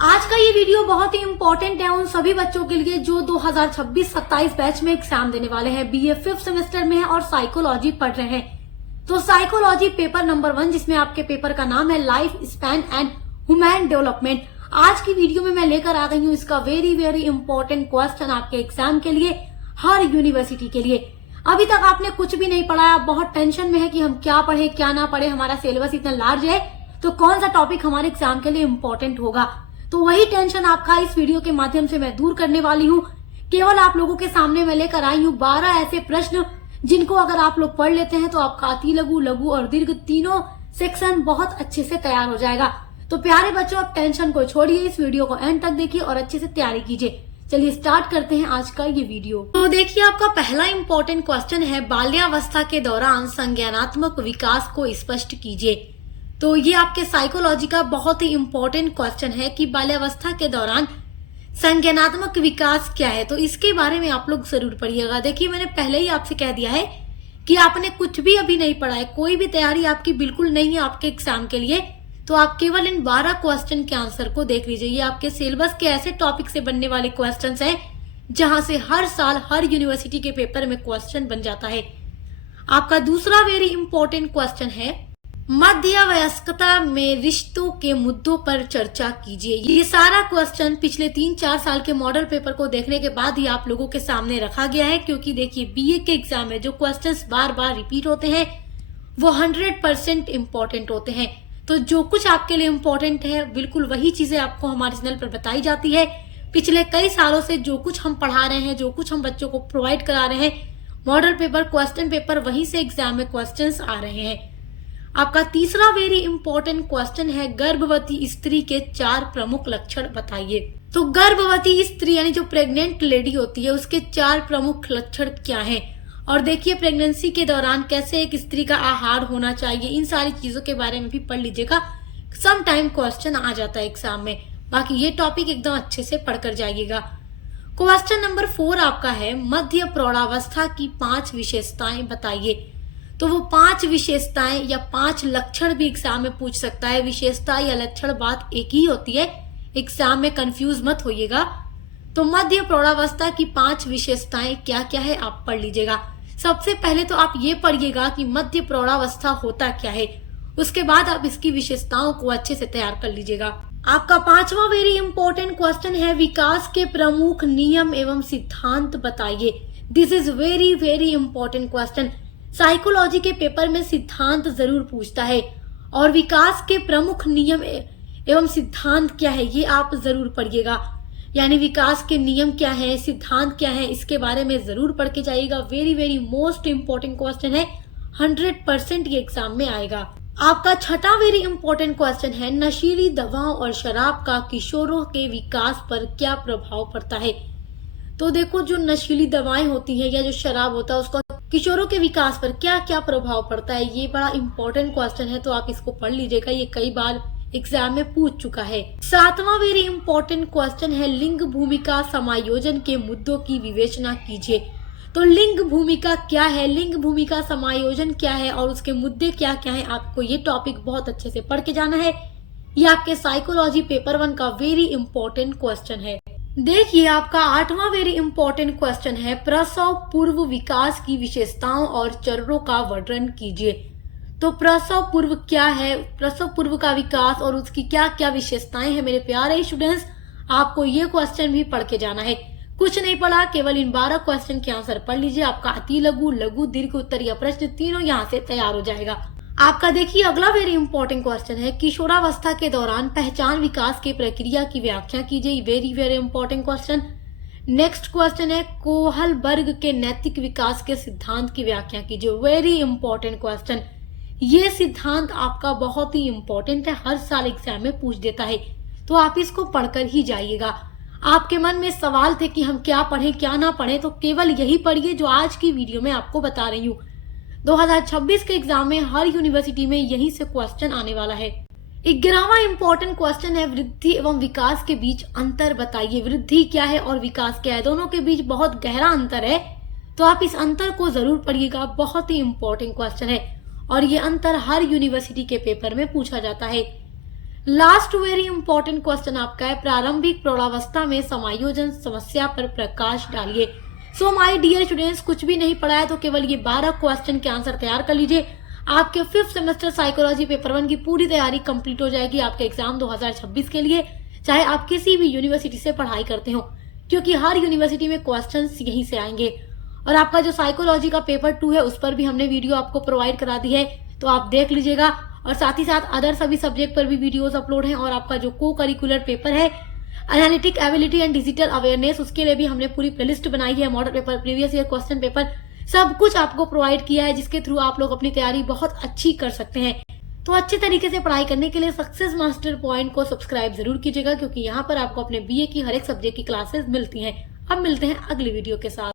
आज का ये वीडियो बहुत ही इम्पोर्टेंट है उन सभी बच्चों के लिए जो 2026-27 बैच में एग्जाम देने वाले हैं, बीए 5th सेमेस्टर में है और साइकोलॉजी पढ़ रहे हैं। तो साइकोलॉजी पेपर नंबर 1 जिसमें आपके पेपर का नाम है life span and human development. आज की वीडियो में मैं लेकर आ गई हूँ इसका वेरी इंपॉर्टेंट क्वेश्चन आपके एग्जाम के लिए, हर यूनिवर्सिटी के लिए। अभी तक आपने कुछ भी नहीं पढ़ा, आप बहुत टेंशन में है कि हम क्या पढ़े क्या ना पढ़े, हमारा सिलेबस इतना लार्ज है तो कौन सा टॉपिक हमारे एग्जाम के लिए इम्पोर्टेंट होगा। तो वही टेंशन आपका इस वीडियो के माध्यम से मैं दूर करने वाली हूँ। केवल आप लोगों के सामने मैं लेकर आई हूँ 12 ऐसे प्रश्न जिनको अगर आप लोग पढ़ लेते हैं तो आपका अति लघु, लघु और दीर्घ तीनों सेक्शन बहुत अच्छे से तैयार हो जाएगा। तो प्यारे बच्चों, आप टेंशन को छोड़िए, इस वीडियो को एंड तक देखिए और अच्छे से तैयारी कीजिए। चलिए स्टार्ट करते हैं आज का ये वीडियो। तो देखिए, आपका पहला इंपॉर्टेंट क्वेश्चन है, बाल्यावस्था के दौरान संज्ञानात्मक विकास को स्पष्ट कीजिए। तो ये आपके साइकोलॉजी का बहुत ही इंपॉर्टेंट क्वेश्चन है कि बाल्यावस्था के दौरान संज्ञानात्मक विकास क्या है। तो इसके बारे में आप लोग जरूर पढ़िएगा। देखिए, मैंने पहले ही आपसे कह दिया है कि आपने कुछ भी अभी नहीं पढ़ा है, कोई भी तैयारी आपकी बिल्कुल नहीं है आपके एग्जाम के लिए। तो आप केवल इन 12 क्वेश्चन के आंसर को देख लीजिए। ये आपके सिलेबस के ऐसे टॉपिक से बनने वाले क्वेश्चन हैं जहां से हर साल हर यूनिवर्सिटी के पेपर में क्वेश्चन बन जाता है। आपका दूसरा वेरी इंपॉर्टेंट क्वेश्चन है, मध्यवयस्कता में रिश्तों के मुद्दों पर चर्चा कीजिए। ये सारा क्वेश्चन पिछले 3-4 साल के मॉडल पेपर को देखने के बाद ही आप लोगों के सामने रखा गया है, क्योंकि देखिए बीए के एग्जाम में जो क्वेश्चंस बार बार रिपीट होते हैं वो 100% इम्पोर्टेंट होते हैं। तो जो कुछ आपके लिए इम्पोर्टेंट है बिल्कुल वही चीजें आपको हमारे चैनल पर बताई जाती है। पिछले कई सालों से जो कुछ हम पढ़ा रहे हैं, जो कुछ हम बच्चों को प्रोवाइड करा रहे हैं, मॉडल पेपर, क्वेश्चन पेपर, वहीं से एग्जाम में क्वेश्चंस आ रहे हैं। आपका तीसरा वेरी इंपॉर्टेंट क्वेश्चन है, गर्भवती स्त्री के 4 प्रमुख लक्षण बताइए। तो गर्भवती स्त्री यानी जो प्रेग्नेंट लेडी होती है उसके 4 प्रमुख लक्षण क्या हैं, और देखिए प्रेगनेंसी के दौरान कैसे एक स्त्री का आहार होना चाहिए, इन सारी चीजों के बारे में भी पढ़ लीजिएगा। सम टाइम क्वेश्चन आ जाता है एग्जाम में। बाकी ये टॉपिक एकदम अच्छे से पढ़कर जाइएगा। क्वेश्चन नंबर 4 आपका है, मध्य प्रौढ़ावस्था की 5 विशेषताएं बताइए। तो वो 5 विशेषताएं या 5 लक्षण भी एग्जाम में पूछ सकता है। विशेषता या लक्षण बात एक ही होती है, एग्जाम में कंफ्यूज मत होइएगा। तो मध्य प्रौढ़ावस्था की 5 विशेषताएं क्या क्या है आप पढ़ लीजिएगा। सबसे पहले तो आप ये पढ़िएगा कि मध्य प्रौढ़ावस्था होता क्या है, उसके बाद आप इसकी विशेषताओं को अच्छे से तैयार कर लीजिएगा। आपका 5वां वेरी इंपॉर्टेंट क्वेश्चन है, विकास के प्रमुख नियम एवं सिद्धांत बताइए। This is very important question. Psychology के पेपर में सिद्धांत जरूर पूछता है, और विकास के प्रमुख नियम एवं सिद्धांत क्या है ये आप जरूर पढ़िएगा। यानी विकास के नियम क्या है, सिद्धांत क्या है, इसके बारे में जरूर पढ़ के जाइएगा। वेरी मोस्ट इंपॉर्टेंट क्वेश्चन है, 100% ये एग्जाम में आएगा। आपका 6वां वेरी इंपॉर्टेंट क्वेश्चन है, नशीली दवाओं और शराब का किशोरों के विकास पर क्या प्रभाव पड़ता है। तो देखो, जो नशीली दवाएं होती है या जो शराब होता है उसका किशोरों के विकास पर क्या क्या प्रभाव पड़ता है, ये बड़ा इंपॉर्टेंट क्वेश्चन है। तो आप इसको पढ़ लीजिएगा, ये कई बार एग्जाम में पूछ चुका है। 7वां वेरी इंपॉर्टेंट क्वेश्चन है, लिंग भूमिका समायोजन के मुद्दों की विवेचना कीजिए। तो लिंग भूमिका क्या है, लिंग भूमिका समायोजन क्या है और उसके मुद्दे क्या क्या है, आपको ये टॉपिक बहुत अच्छे से पढ़ के जाना है। ये आपके साइकोलॉजी पेपर 1 का वेरी इंपॉर्टेंट क्वेश्चन है। देखिए, आपका 8वां वेरी इंपॉर्टेंट क्वेश्चन है, प्रसव पूर्व विकास की विशेषताओं और चरणों का वर्णन कीजिए। तो प्रसव पूर्व क्या है, प्रसव पूर्व का विकास और उसकी क्या क्या विशेषताएं हैं, मेरे प्यारे स्टूडेंट्स, आपको ये क्वेश्चन भी पढ़ के जाना है। कुछ नहीं पढ़ा, केवल इन 12 क्वेश्चन के आंसर पढ़ लीजिए। आपका अति लघु, लघु, दीर्घ, उत्तरीय प्रश्न तीनों यहाँ से तैयार हो जाएगा। आपका देखिए अगला वेरी इंपॉर्टेंट क्वेश्चन है, किशोरावस्था के दौरान पहचान विकास की प्रक्रिया की व्याख्या कीजिए। Very important question. Next question है, कोहलबर्ग के नैतिक विकास के सिद्धांत की व्याख्या कीजिए। Very important question. ये सिद्धांत आपका बहुत ही इंपॉर्टेंट है, हर साल एग्जाम में पूछ देता है, तो आप इसको पढ़कर ही जाइएगा। आपके मन में सवाल थे कि हम क्या पढ़ें क्या ना पढ़ें, तो केवल यही पढ़िए जो आज की वीडियो में आपको बता रही हूँ। 2026 के एग्जाम में हर यूनिवर्सिटी में यहीं से क्वेश्चन आने वाला है। 11वां इंपॉर्टेंट क्वेश्चन है, वृद्धि एवं विकास के बीच अंतर बताइए। वृद्धि क्या है और विकास क्या है, दोनों के बीच बहुत गहरा अंतर है, तो आप इस अंतर को जरूर पढ़िएगा। बहुत ही इंपॉर्टेंट क्वेश्चन है और ये अंतर हर यूनिवर्सिटी के पेपर में पूछा जाता है। लास्ट वेरी इंपॉर्टेंट क्वेश्चन आपका है, प्रारंभिक प्रौढ़ावस्था में समायोजन समस्या पर प्रकाश डालिए। सो माय डियर स्टूडेंट्स, कुछ भी नहीं पढ़ा है तो केवल ये 12 क्वेश्चन के आंसर तैयार कर लीजिए। आपके 5th सेमेस्टर साइकोलॉजी पेपर 1 की पूरी तैयारी कंप्लीट हो जाएगी आपके एग्जाम 2026 के लिए, चाहे आप किसी भी यूनिवर्सिटी से पढ़ाई करते हो, क्योंकि हर यूनिवर्सिटी में क्वेश्चंस यहीं से आएंगे। और आपका जो साइकोलॉजी का पेपर 2 है उस पर भी हमने वीडियो आपको प्रोवाइड करा दी है, तो आप देख लीजिएगा। और साथ ही साथ अदर सभी सब्जेक्ट पर भी वीडियोस अपलोड हैं। और आपका जो को करिकुलर पेपर है analytic ability and digital awareness, उसके लिए भी हमने पूरी प्लेलिस्ट बनाई है, model paper, previous year question paper, सब कुछ आपको प्रोवाइड किया है, जिसके थ्रू आप लोग अपनी तैयारी बहुत अच्छी कर सकते हैं। तो अच्छे तरीके से पढ़ाई करने के लिए सक्सेस मास्टर पॉइंट को सब्सक्राइब जरूर कीजिएगा, क्योंकि यहाँ पर आपको अपने बीए की हर एक सब्जेक्ट की क्लासेस मिलती हैं। अब मिलते हैं अगली वीडियो के साथ।